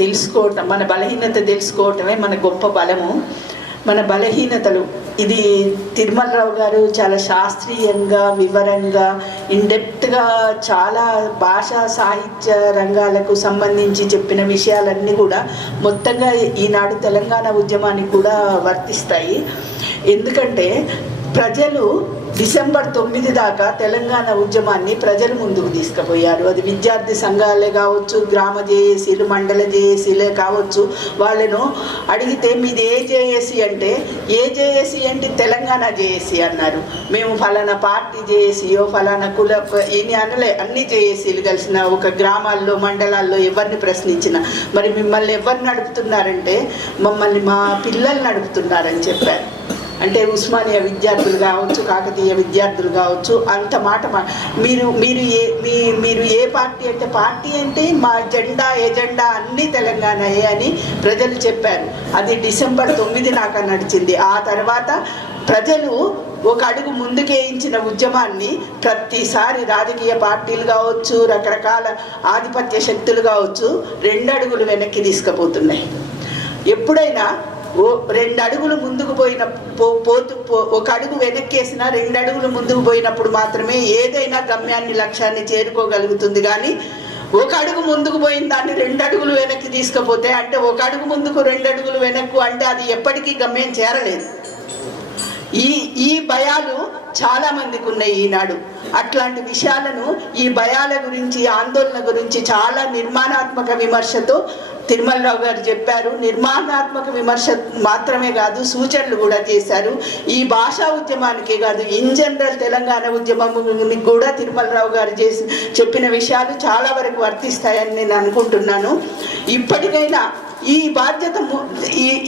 తెలుసుకోవటం, మన బలహీనత తెలుసుకోవటమే మన గొప్ప బలము. మన బలహీనతలు ఇది తిరుమలరావు గారు చాలా శాస్త్రీయంగా, వివరంగా, ఇన్డెప్త్గా చాలా భాషా సాహిత్య రంగాలకు సంబంధించి చెప్పిన విషయాలన్నీ కూడా మొత్తంగా ఈనాడు తెలంగాణ ఉద్యమానికి కూడా వర్తిస్తాయి. ఎందుకంటే ప్రజలు డిసెంబర్ 9 దాకా తెలంగాణ ఉద్యమాన్ని ప్రజల ముందుకు తీసుకుపోయారు. అది విద్యార్థి సంఘాలే కావచ్చు, గ్రామ జేఏసీలు, మండల జేఏసీలే కావచ్చు. వాళ్ళను అడిగితే మీది ఏ జేఏసీ అంటే, ఏ జేఏసీ అంటే తెలంగాణ జేఏసీ అన్నారు. మేము ఫలానా పార్టీ జేఏసీయో ఫలానా కుల ఇని అనలే, అన్ని జేఏసీలు కలిసిన ఒక గ్రామాల్లో మండలాల్లో ఎవరిని ప్రశ్నించిన మరి మిమ్మల్ని ఎవరు నడుపుతున్నారంటే మమ్మల్ని మా పిల్లలు నడుపుతున్నారని చెప్పారు. అంటే ఉస్మానియా విద్యార్థులు కావచ్చు, కాకతీయ విద్యార్థులు కావచ్చు, అంత మాట మీరు ఏ పార్టీ అంటే, పార్టీ అంటే మా ఎజెండా అన్నీ తెలంగాణయే అని ప్రజలు చెప్పారు. అది డిసెంబర్ 9 దాకా నడిచింది. ఆ తర్వాత ప్రజలు ఒక అడుగు ముందుకేయించిన ఉద్యమాన్ని ప్రతిసారి రాజకీయ పార్టీలు కావచ్చు, రకరకాల ఆధిపత్య శక్తులు కావచ్చు 2 అడుగులు వెనక్కి తీసుకుపోతున్నాయి. ఎప్పుడైనా 2 అడుగులు ముందుకు ఒక అడుగు వెనక్కేసినా 2 అడుగులు ముందుకు పోయినప్పుడు మాత్రమే ఏదైనా గమ్యాన్ని, లక్ష్యాన్ని చేరుకోగలుగుతుంది. కానీ 1 అడుగు ముందుకు పోయిన దాన్ని 2 అడుగులు వెనక్కి తీసుకుపోతే, అంటే 1 అడుగు ముందుకు 2 అడుగులు వెనక్కు అంటే అది ఎప్పటికీ గమ్యం చేరలేదు. ఈ భయాలు చాలా మందికి ఉన్నాయి ఈనాడు. అట్లాంటి విషయాలను, ఈ భయాల గురించి, ఆందోళన గురించి చాలా నిర్మాణాత్మక విమర్శతో తిరుమలరావు గారు చెప్పారు. నిర్మాణాత్మక విమర్శ మాత్రమే కాదు, సూచనలు కూడా చేశారు. ఈ భాషా ఉద్యమానికే కాదు, ఇన్ జనరల్ తెలంగాణ ఉద్యమానికి కూడా తిరుమలరావు గారు చెప్పిన విషయాలు చాలా వరకు వర్తిస్తాయని నేను అనుకుంటున్నాను. ఇప్పటికైనా ఈ బాధ్యత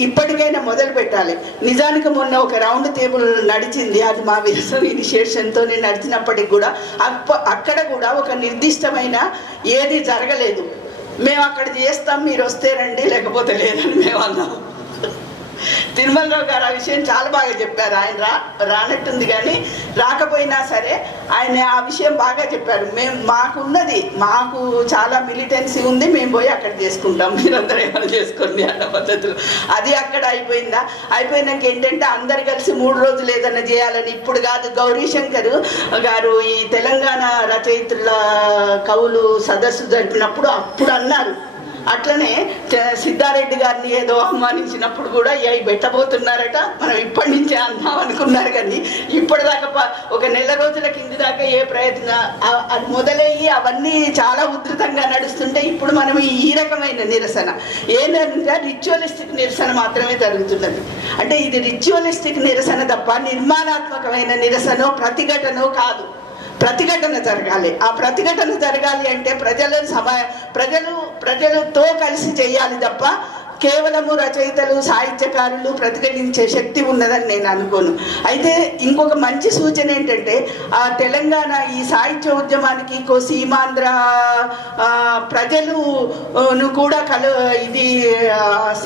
ఇప్పటికైనా మొదలు పెట్టాలి. నిజానికి మొన్న ఒక రౌండ్ టేబుల్ నడిచింది, అది మా విరసం ఇనిషియేషన్తో నడిచినప్పటికి కూడా అక్కడ కూడా ఒక నిర్దిష్టమైన ఏది జరగలేదు. మేము అక్కడ చేస్తాం, మీరు వస్తే రండి, లేకపోతే లేదని మేము అన్నాం. తిరుమలరావు గారు ఆ విషయం చాలా బాగా చెప్పారు. ఆయన రానట్టుంది కానీ రాకపోయినా సరే ఆయన ఆ విషయం బాగా చెప్పారు. మాకు చాలా మిలిటెన్సీ ఉంది, మేము పోయి అక్కడ చేసుకుంటాం, మీరందరూ ఏమైనా చేసుకోండి అన్న పద్ధతులు. అది అక్కడ అయిపోయిందా? అయిపోయినాక ఏంటంటే అందరు కలిసి 3 రోజులు ఏదైనా చేయాలని, ఇప్పుడు కాదు, గౌరీశంకర్ గారు ఈ తెలంగాణ రచయిత్రుల కవులు సదస్సు జరిపినప్పుడు అప్పుడు అన్నారు. అట్లనే సిద్ధారెడ్డి గారిని ఏదో అవమానించినప్పుడు కూడా పెట్టబోతున్నారట, మనం ఇప్పటి నుంచే అందాం అనుకున్నారు. కానీ ఇప్పటిదాకా ఒక నెల రోజుల కింది దాకా ఏ ప్రయత్నం అది మొదలయ్యి అవన్నీ చాలా ఉధృతంగా నడుస్తుంటే ఇప్పుడు మనం ఈ రకమైన నిరసన ఏంటంటే రిచువలిస్టిక్ నిరసన మాత్రమే జరుగుతున్నది. అంటే ఇది రిచువలిస్టిక్ నిరసన తప్ప నిర్మాణాత్మకమైన నిరసనో ప్రతిఘటనో కాదు. ప్రతిఘటన జరగాలి. ఆ ప్రతిఘటన జరగాలి అంటే ప్రజలతో కలిసి చేయాలి తప్ప కేవలము రచయితలు, సాహిత్యకారులు ప్రతిఘటించే శక్తి ఉన్నదని నేను అనుకోను. అయితే ఇంకొక మంచి సూచన ఏంటంటే, ఆ తెలంగాణ ఈ సాహిత్య ఉద్యమానికి సీమాంధ్ర ప్రజలను కూడా ఇది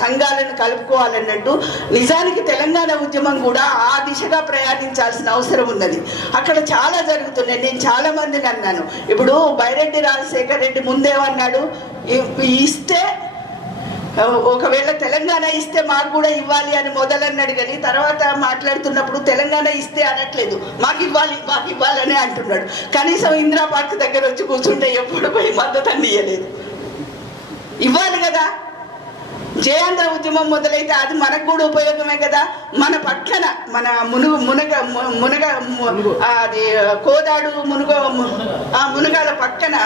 సంఘాలను కలుపుకోవాలన్నట్టు, నిజానికి తెలంగాణ ఉద్యమం కూడా ఆ దిశగా ప్రయాణించాల్సిన అవసరం ఉన్నది. అక్కడ చాలా జరుగుతున్నాయి. నేను చాలా మందిని అన్నాను. ఇప్పుడు బైరెడ్డి రాజశేఖర్ రెడ్డి ముందేమన్నాడు, ఇస్తే ఒకవేళ తెలంగాణ ఇస్తే మాకు కూడా ఇవ్వాలి అని మొదలన్నాడు. కానీ తర్వాత మాట్లాడుతున్నప్పుడు తెలంగాణ ఇస్తే అనట్లేదు, మాకు ఇవ్వాలని అంటున్నాడు. కనీసం ఇందిరా పార్క్ దగ్గర వచ్చి కూర్చుంటే ఎప్పుడు పోయి మద్దతు అన్ని ఇవ్వలేదు. ఇవ్వాలి కదా. జయాంధ్ర ఉద్యమం మొదలైతే అది మనకు కూడా ఉపయోగమే కదా. మన పక్కన మన మునగ అది కోదాడు మునగాల పక్కన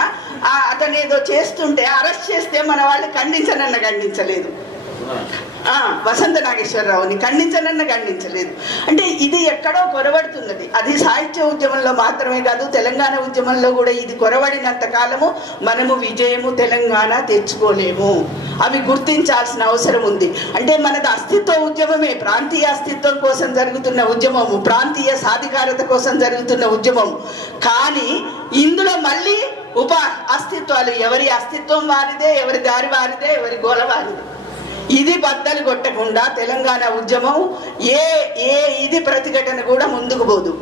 అతను ఏదో చేస్తుంటే అరెస్ట్ చేస్తే మన వాళ్ళు ఖండించలేదు. వసంత నాగేశ్వరరావుని ఖండించలేదు. అంటే ఇది ఎక్కడో కొరవడుతున్నది. అది సాహిత్య ఉద్యమంలో మాత్రమే కాదు, తెలంగాణ ఉద్యమంలో కూడా ఇది కొరవడినంత కాలము మనము విజయము తెలంగాణ తెచ్చుకోలేము. అవి గుర్తించాల్సిన అవసరం ఉంది. అంటే మనది అస్తిత్వ ఉద్యమమే, ప్రాంతీయ అస్తిత్వం కోసం జరుగుతున్న ఉద్యమము, ప్రాంతీయ సాధికారత కోసం జరుగుతున్న ఉద్యమం. కానీ ఇందులో మళ్ళీ అస్తిత్వాలు, ఎవరి అస్తిత్వం వారిదే, ఎవరి దారి వారిదే, ఎవరి గోల వారిదే. ఇది బద్దలు కొట్టకుండా తెలంగాణ ఉద్యమం ఇది ప్రతిఘటన కూడా ముందుకు పోదు.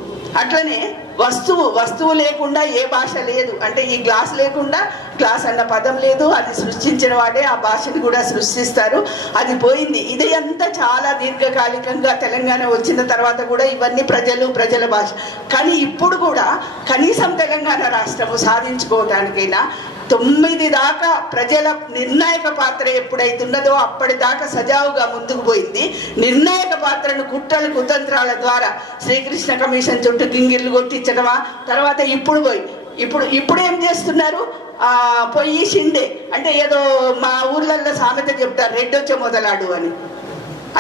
అట్లనే వస్తువు లేకుండా ఏ భాష లేదు. అంటే ఈ గ్లాస్ లేకుండా గ్లాస్ అన్న పదం లేదు. అది సృష్టించిన వాడే ఆ భాషను కూడా సృష్టిస్తారు. అది పోయింది. ఇది అంతా చాలా దీర్ఘకాలికంగా తెలంగాణ వచ్చిన తర్వాత కూడా ఇవన్నీ ప్రజల భాష. కానీ ఇప్పుడు కూడా కనీసం తెలంగాణ రాష్ట్రము సాధించుకోవటానికైనా 9 దాకా ప్రజల నిర్ణాయక పాత్ర ఎప్పుడైతున్నదో అప్పటిదాకా సజావుగా ముందుకు పోయింది. నిర్ణాయక పాత్రను కుట్రలు కుతంత్రాల ద్వారా శ్రీకృష్ణ కమిషన్ చుట్టూ గింగిర్లు కొట్టించడమా, తర్వాత ఇప్పుడు ఏం చేస్తున్నారు, పొయ్యి షిండే అంటే ఏదో మా ఊర్లలో సామెత చెప్తారు, రెడ్డొచ్చే మొదలాడు అని.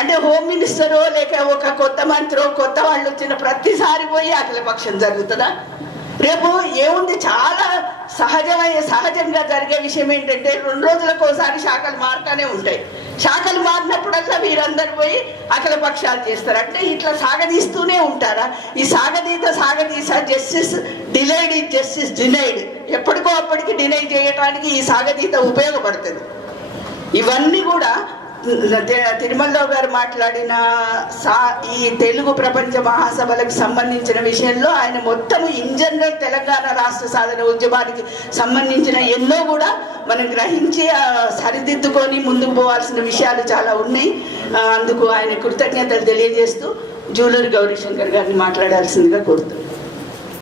అంటే హోమ్ మినిస్టరో లేక ఒక కొత్త మంత్రో కొత్త వాళ్ళు వచ్చిన ప్రతిసారి పోయి అఖిలపక్షం జరుగుతుందా? రేపు ఏముంది, చాలా సహజంగా జరిగే విషయం ఏంటంటే 2 రోజులకు ఒకసారి శాఖలు మారుతూనే ఉంటాయి. శాఖలు మారినప్పుడల్లా వీరందరూ పోయి అఖిల పక్షాలు చేస్తారు. అంటే ఇట్లా సాగదీస్తూనే ఉంటారా? ఈ సాగదీస justice delayed is justice denied. ఎప్పటికో అప్పటికి డినై చేయడానికి ఈ సాగదీత ఉపయోగపడుతుంది. ఇవన్నీ కూడా తిరుమలరావు గారు మాట్లాడిన ఈ తెలుగు ప్రపంచ మహాసభలకు సంబంధించిన విషయంలో ఆయన మొత్తము ఇన్ జనరల్ తెలంగాణ రాష్ట్ర సాధన ఉద్యమానికి సంబంధించిన ఎన్నో కూడా మనం గ్రహించి సరిదిద్దుకొని ముందుకు పోవాల్సిన విషయాలు చాలా ఉన్నాయి. అందుకు ఆయన కృతజ్ఞతలు తెలియజేస్తూ జూలూరి గౌరీశంకర్ గారిని మాట్లాడాల్సిందిగా కోరుతున్నాను.